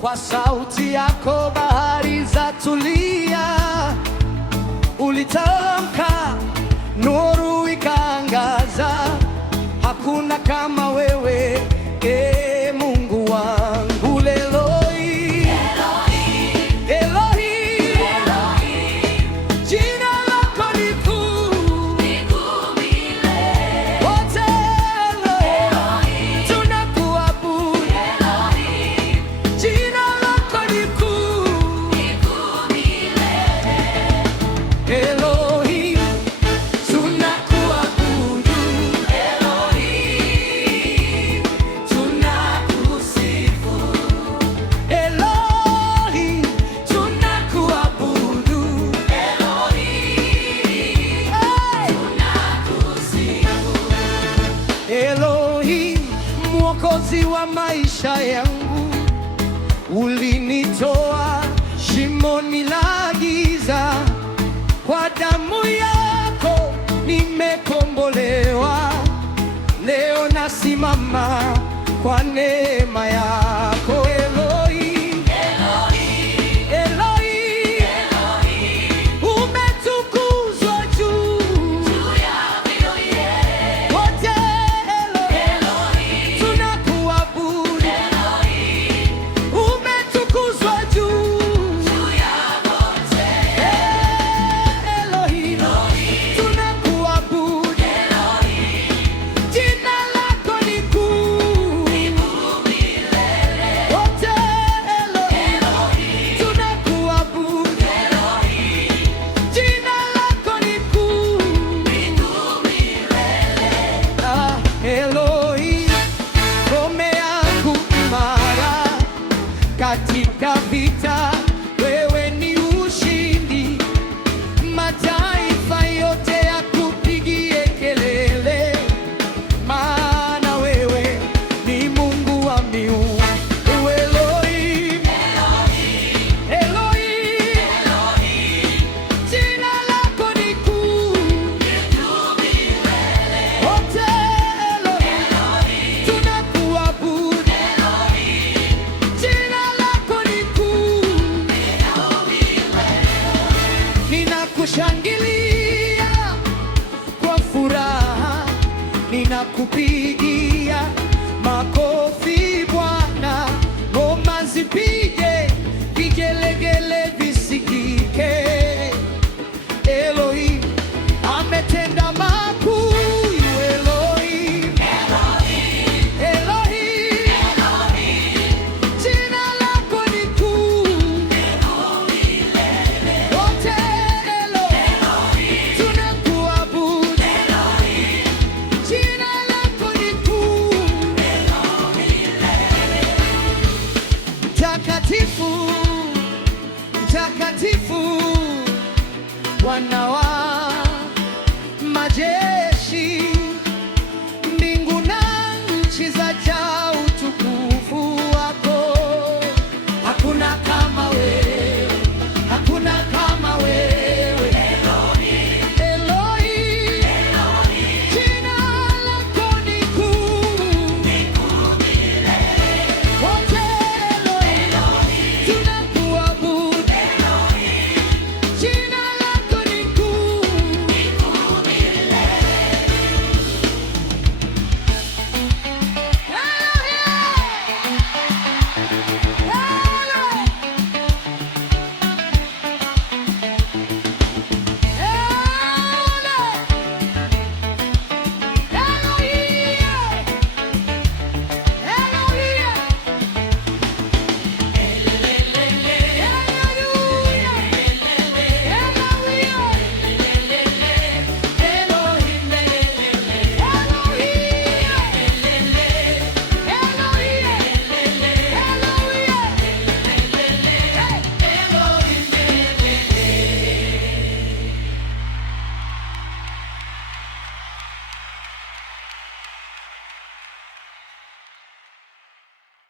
Kwa sauti yako bahari za tulia, ulitamka nuru ikaangaza. Hakuna kama wewe, Mungu wangu. Elohim, Elohim, jina lako ni kuu milele. Wote Elohim tunakuabudu. Jina lako ni kuu milele. Elohim tunakuabudu. Elohim tunakusifu. Elohim tunakuabudu. Elohim tunakusifu. Elohim, Mwokozi wa maisha yangu, ulinitoa shimoni la giza. Kwa damu yako nimekombolewa. Leo nasimama kwa neema yako. Elohim, Elohim, umetukuzwa juu ya milele. Wote Elohim tunakuabudu. Umetukuzwa juu ya wote. Elohim tunakuabudu. Jina lako ni kuu milele. Wote Elohim tunakuabudu. Jina lako ni kuu milele. Elohim, ngome yangu imara katika vita, wewe ni ushindi. Mataifa yote yakupigie kelele, maana wewe ni Mungu wa miungu. Elohim, Elohim, jina lako ni kuu milele. Wote Elohim tunakuabudu. Jina lako ni kuu milele. Ninakushangilia kwa furaha, ninakupigia makofi Bwana. Ngoma zipige, vigelegele visikike. Elohim ametenda makuu. Elohim, Elohim, jina lako ni kuu milele. Wote Elohim tunakuabudu. Jina lako ni kuu milele. Mtakatifu, mtakatifu, Bwana wa